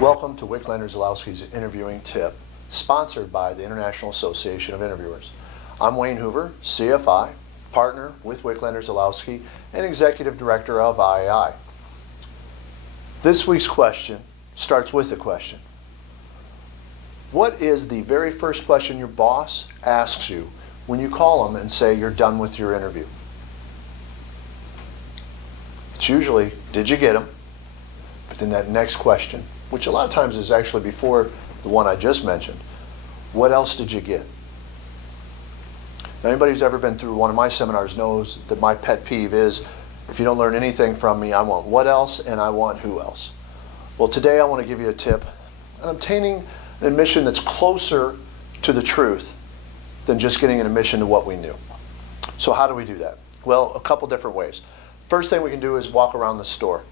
Welcome to Wicklander-Zalowski's Interviewing Tip, sponsored by the International Association of Interviewers. I'm Wayne Hoover, CFI, partner with Wicklander-Zalowski, and Executive Director of IAI. This week's question starts with a question. What is the very first question your boss asks you when you call them and say you're done with your interview? It's usually, did you get them? But then that next question, which a lot of times is actually before the one I just mentioned, what else did you get? Now, anybody who's ever been through one of my seminars knows that my pet peeve is, if you don't learn anything from me, I want what else and I want who else. Well, today I want to give you a tip on obtaining an admission that's closer to the truth than just getting an admission to what we knew. So how do we do that? Well, a couple different ways. First thing we can do is walk around the store.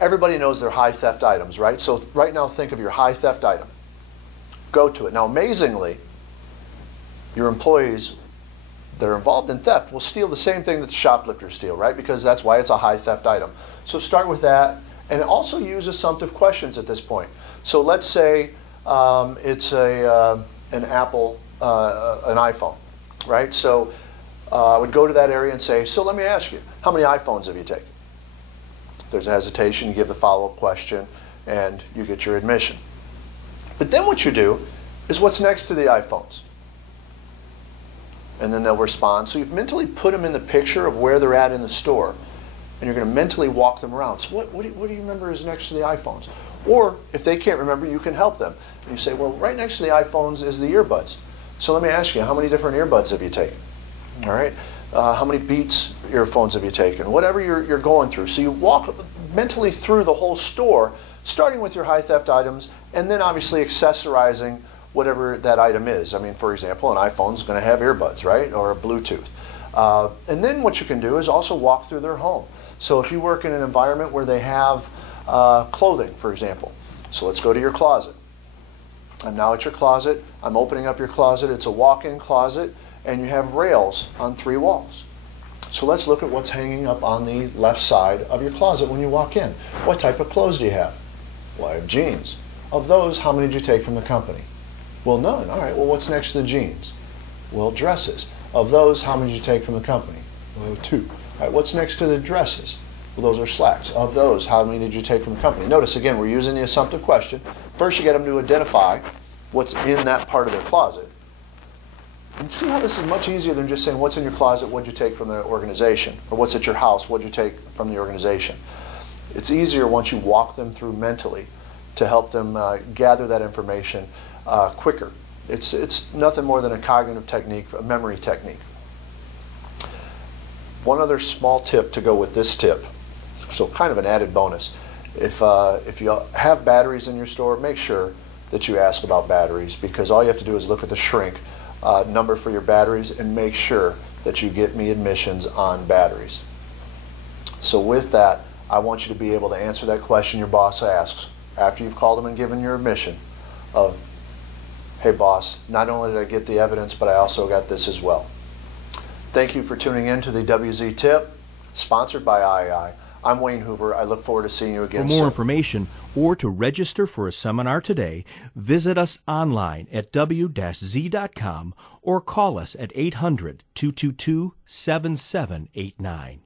Everybody knows they're high theft items, right? So right now think of your high theft item. Go to it. Now amazingly, your employees that are involved in theft will steal the same thing that the shoplifters steal, right? Because that's why it's a high theft item. So start with that, and also use assumptive questions at this point. So let's say it's an Apple, an iPhone, right? So I would go to that area and say, so let me ask you, how many iPhones have you taken? If there's a hesitation, you give the follow-up question, and you get your admission. But then what you do is what's next to the iPhones. And then they'll respond. So you've mentally put them in the picture of where they're at in the store, and you're going to mentally walk them around. So what do you remember is next to the iPhones? Or if they can't remember, you can help them. And you say, well, right next to the iPhones is the earbuds. So let me ask you, how many different earbuds have you taken? All right. How many Beats earphones have you taken? Whatever you're going through. So you walk mentally through the whole store, starting with your high theft items, and then obviously accessorizing whatever that item is. I mean, for example, an iPhone is going to have earbuds, right? Or a Bluetooth. And then what you can do is also walk through their home. So if you work in an environment where they have clothing, for example. So let's go to your closet. I'm now at your closet. I'm opening up your closet. It's a walk-in closet, and you have rails on 3 walls. So let's look at what's hanging up on the left side of your closet when you walk in. What type of clothes do you have? Well, I have jeans. Of those, how many did you take from the company? Well, none. All right, well, what's next to the jeans? Well, dresses. Of those, how many did you take from the company? Well, 2. All right, what's next to the dresses? Well, those are slacks. Of those, how many did you take from the company? Notice, again, we're using the assumptive question. First, you get them to identify what's in that part of their closet. And see how this is much easier than just saying, what's in your closet, what'd you take from the organization? Or what's at your house, what'd you take from the organization? It's easier once you walk them through mentally to help them gather that information quicker. It's nothing more than a cognitive technique, a memory technique. One other small tip to go with this tip, so kind of an added bonus. If you have batteries in your store, make sure that you ask about batteries, because all you have to do is look at the shrink number for your batteries and make sure that you get me admissions on batteries. So with that, I want you to be able to answer that question your boss asks after you've called them and given your admission of, hey boss, not only did I get the evidence, but I also got this as well. Thank you for tuning in to the WZ Tip, sponsored by IAI. I'm Wayne Hoover. I look forward to seeing you again soon. For more information or to register for a seminar today, visit us online at w-z.com or call us at 800-222-7789.